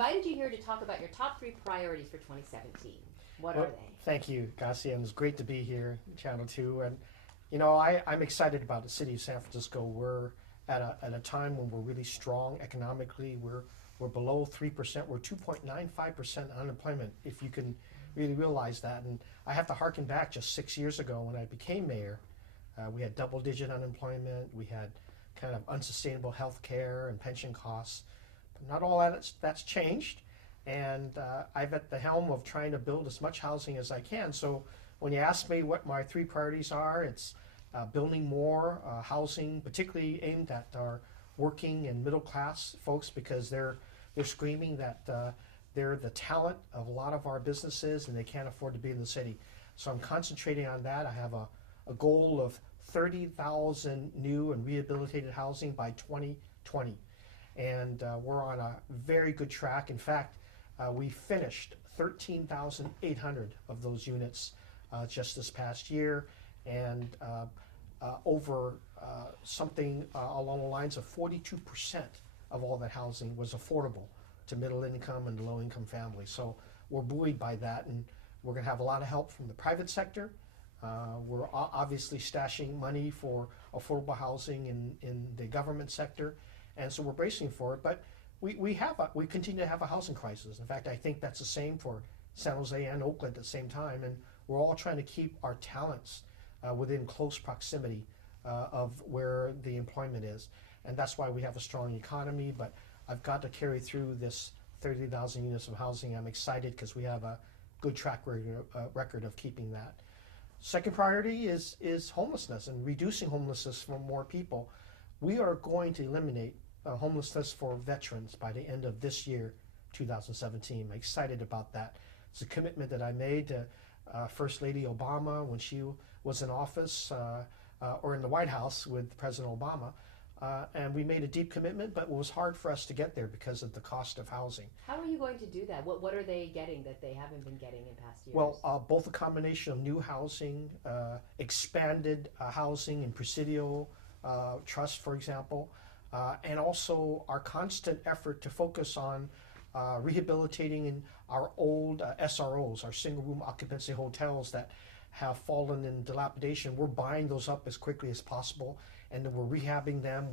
invited you here to talk about your top 3 priorities for 2017. What are they? Thank you, Gasia, and it's great to be here, Channel 2. And, I'm excited about the city of San Francisco. We're at a time when we're really strong economically. We're below 3%. We're 2.95% unemployment, if you can really realize that. And I have to harken back just 6 years ago when I became mayor. We had double-digit unemployment. We had kind of unsustainable health care and pension costs. But not all that's changed. And I'm at the helm of trying to build as much housing as I can. So when you ask me what my 3 priorities are, it's building more housing, particularly aimed at our working and middle class folks, because they're screaming that they're the talent of a lot of our businesses and they can't afford to be in the city. So I'm concentrating on that. I have a goal of 30,000 new and rehabilitated housing by 2020. And we're on a very good track. In fact, we finished 13,800 of those units just this past year, and over something along the lines of 42% of all that housing was affordable to middle income and low income families. So we're buoyed by that, and we're going to have a lot of help from the private sector. We're obviously stashing money for affordable housing in the government sector, and so we're bracing for it. But we continue to have a housing crisis. In fact, I think that's the same for San Jose and Oakland at the same time, and we're all trying to keep our talents within close proximity of where the employment is. And that's why we have a strong economy, but I've got to carry through this 30,000 units of housing. I'm excited because we have a good track record of keeping that. Second priority is homelessness and reducing homelessness for more people. We are going to eliminate homelessness for veterans by the end of this year, 2017. I'm excited about that. It's a commitment that I made to First Lady Obama when she was in office or in the White House with President Obama. And we made a deep commitment, but it was hard for us to get there because of the cost of housing. How are you going to do that? What are they getting that they haven't been getting in past years? Well, both a combination of new housing, expanded housing in Presidio Trust, for example, and also our constant effort to focus on rehabilitating in our old SROs, our single room occupancy hotels that have fallen in dilapidation. We're buying those up as quickly as possible, and then we're rehabbing them.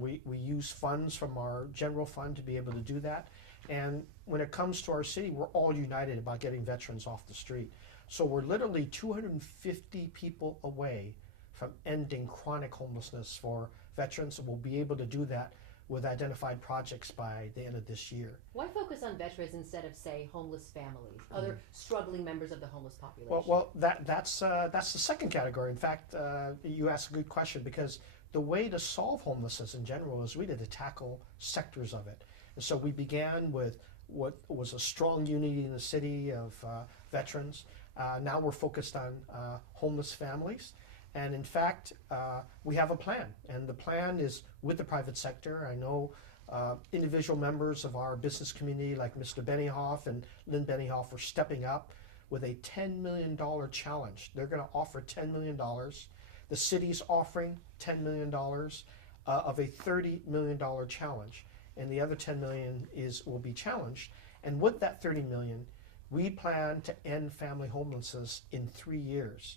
We use funds from our general fund to be able to do that. And when it comes to our city, we're all united about getting veterans off the street. So we're literally 250 people away from ending chronic homelessness for veterans, and we'll be able to do that with identified projects by the end of this year. Why focus on veterans instead of, say, homeless families, other struggling members of the homeless population? Well, that's the second category. In fact, you asked a good question, because the way to solve homelessness in general is really to tackle sectors of it. And so we began with what was a strong unity in the city of veterans. Now we're focused on homeless families. And in fact, we have a plan, and the plan is with the private sector. I know individual members of our business community like Mr. Benioff and Lynn Benioff are stepping up with a $10 million challenge. They're going to offer $10 million. The city's offering $10 million of a $30 million challenge, and the other $10 million will be challenged. And with that $30 million, we plan to end family homelessness in 3 years.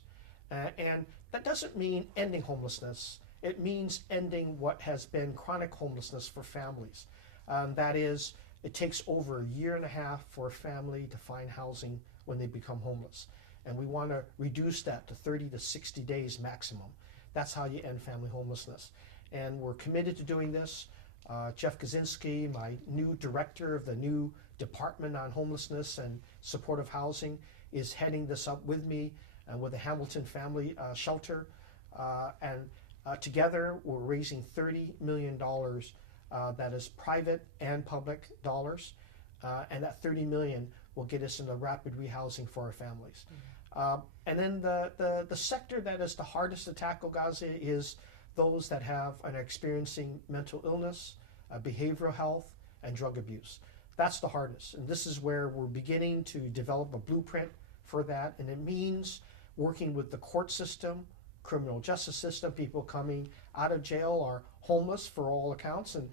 And that doesn't mean ending homelessness. It means ending what has been chronic homelessness for families. That is, it takes over a year and a half for a family to find housing when they become homeless. And we want to reduce that to 30 to 60 days maximum. That's how you end family homelessness. And we're committed to doing this. Jeff Kaczynski, my new director of the new Department on Homelessness and Supportive Housing, is heading this up with me and with the Hamilton Family Shelter. And together we're raising $30 million that is private and public dollars. And that $30 million will get us into rapid rehousing for our families. And then the sector that is the hardest to tackle, Gaza, is those that are experiencing mental illness, behavioral health, and drug abuse. That's the hardest. And this is where we're beginning to develop a blueprint for that. And it means working with the court system, criminal justice system. People coming out of jail are homeless for all accounts, and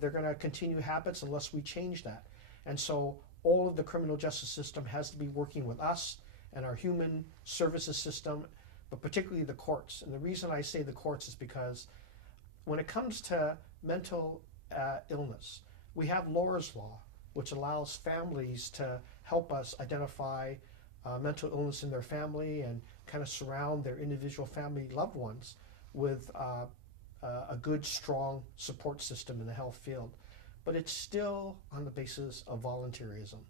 they're going to continue habits unless we change that. And so all of the criminal justice system has to be working with us and our human services system, but particularly the courts. And the reason I say the courts is because when it comes to mental illness, we have Laura's Law, which allows families to help us identify mental illness in their family and kind of surround their individual family loved ones with a good, strong support system in the health field. But it's still on the basis of voluntarism.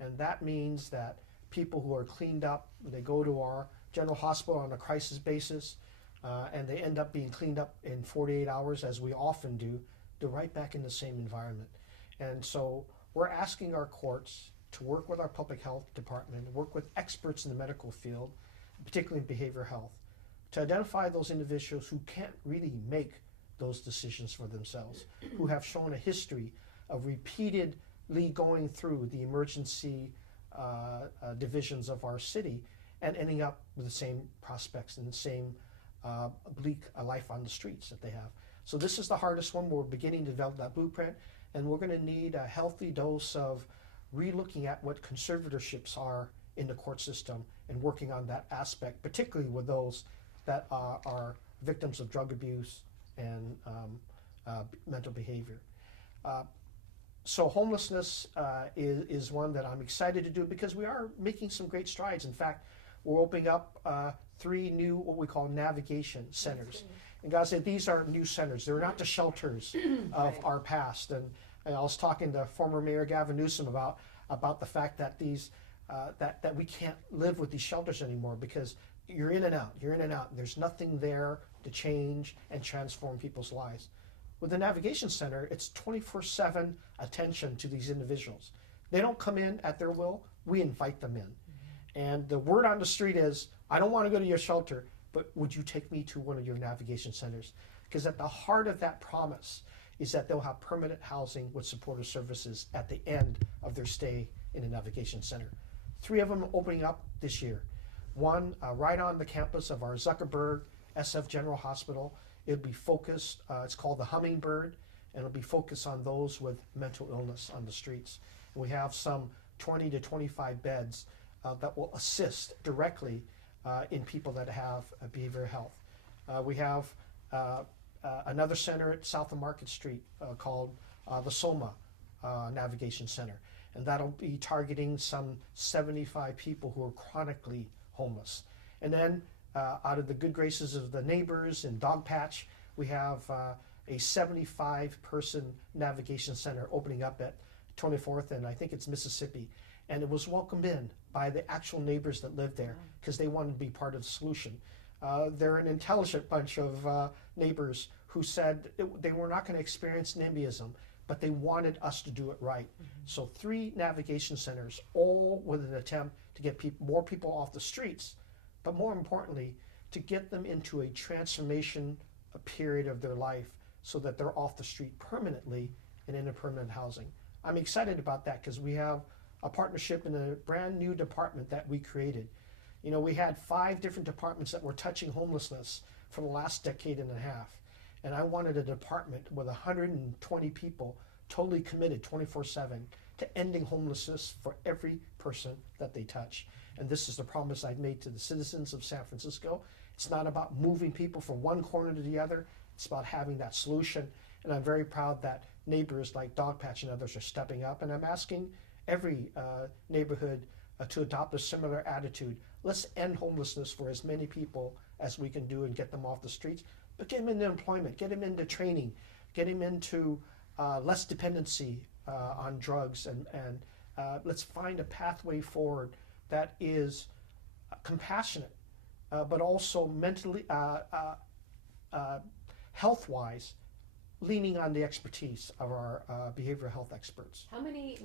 And that means that people who are cleaned up, they go to our general hospital on a crisis basis, and they end up being cleaned up in 48 hours, as we often do, they're right back in the same environment. And so we're asking our courts to work with our public health department, work with experts in the medical field, particularly in behavioral health, to identify those individuals who can't really make those decisions for themselves, who have shown a history of repeatedly going through the emergency divisions of our city and ending up with the same prospects and the same bleak life on the streets that they have. So this is the hardest one. We're beginning to develop that blueprint, and we're going to need a healthy dose of re-looking at what conservatorships are in the court system and working on that aspect, particularly with those that are victims of drug abuse and mental behavior. So homelessness is one that I'm excited to do because we are making some great strides. In fact, we're opening up 3 new what we call navigation centers. And Gasia, these are new centers. They're not the shelters of our past. And I was talking to former Mayor Gavin Newsom about the fact that these that we can't live with these shelters anymore because you're in and out, and there's nothing there to change and transform people's lives. With the Navigation Center, it's 24/7 attention to these individuals. They don't come in at their will, we invite them in. And the word on the street is, I don't want to go to your shelter, but would you take me to one of your navigation centers? Because at the heart of that promise is that they'll have permanent housing with supportive services at the end of their stay in a navigation center. 3 of them opening up this year. One right on the campus of our Zuckerberg SF General Hospital. It'll be focused, it's called the Hummingbird, and it'll be focused on those with mental illness on the streets. And we have some 20 to 25 beds that will assist directly in people that have behavioral health. We have another center at south of Market Street called the SOMA Navigation Center, and that'll be targeting some 75 people who are chronically homeless. And then out of the good graces of the neighbors in Dogpatch, we have a 75-person navigation center opening up at 24th and I think it's Mississippi. And it was welcomed in by the actual neighbors that live there because they wanted to be part of the solution. They're an intelligent bunch of neighbors who said they were not going to experience NIMBYism, but they wanted us to do it right. So 3 navigation centers, all with an attempt to get more people off the streets, but more importantly, to get them into a transformation period of their life so that they're off the street permanently and in a permanent housing. I'm excited about that because we have a partnership in a brand new department that we created. You know, we had 5 different departments that were touching homelessness for the last decade and a half. And I wanted a department with 120 people totally committed 24/7 to ending homelessness for every person that they touch. And this is the promise I've made to the citizens of San Francisco. It's not about moving people from one corner to the other. It's about having that solution. And I'm very proud that neighbors like Dogpatch and others are stepping up. And I'm asking every neighborhood to adopt a similar attitude. Let's end homelessness for as many people as we can do and get them off the streets. But get them into employment, get them into training, get them into less dependency on drugs. And let's find a pathway forward that is compassionate, but also mentally, health-wise, leaning on the expertise of our behavioral health experts. How many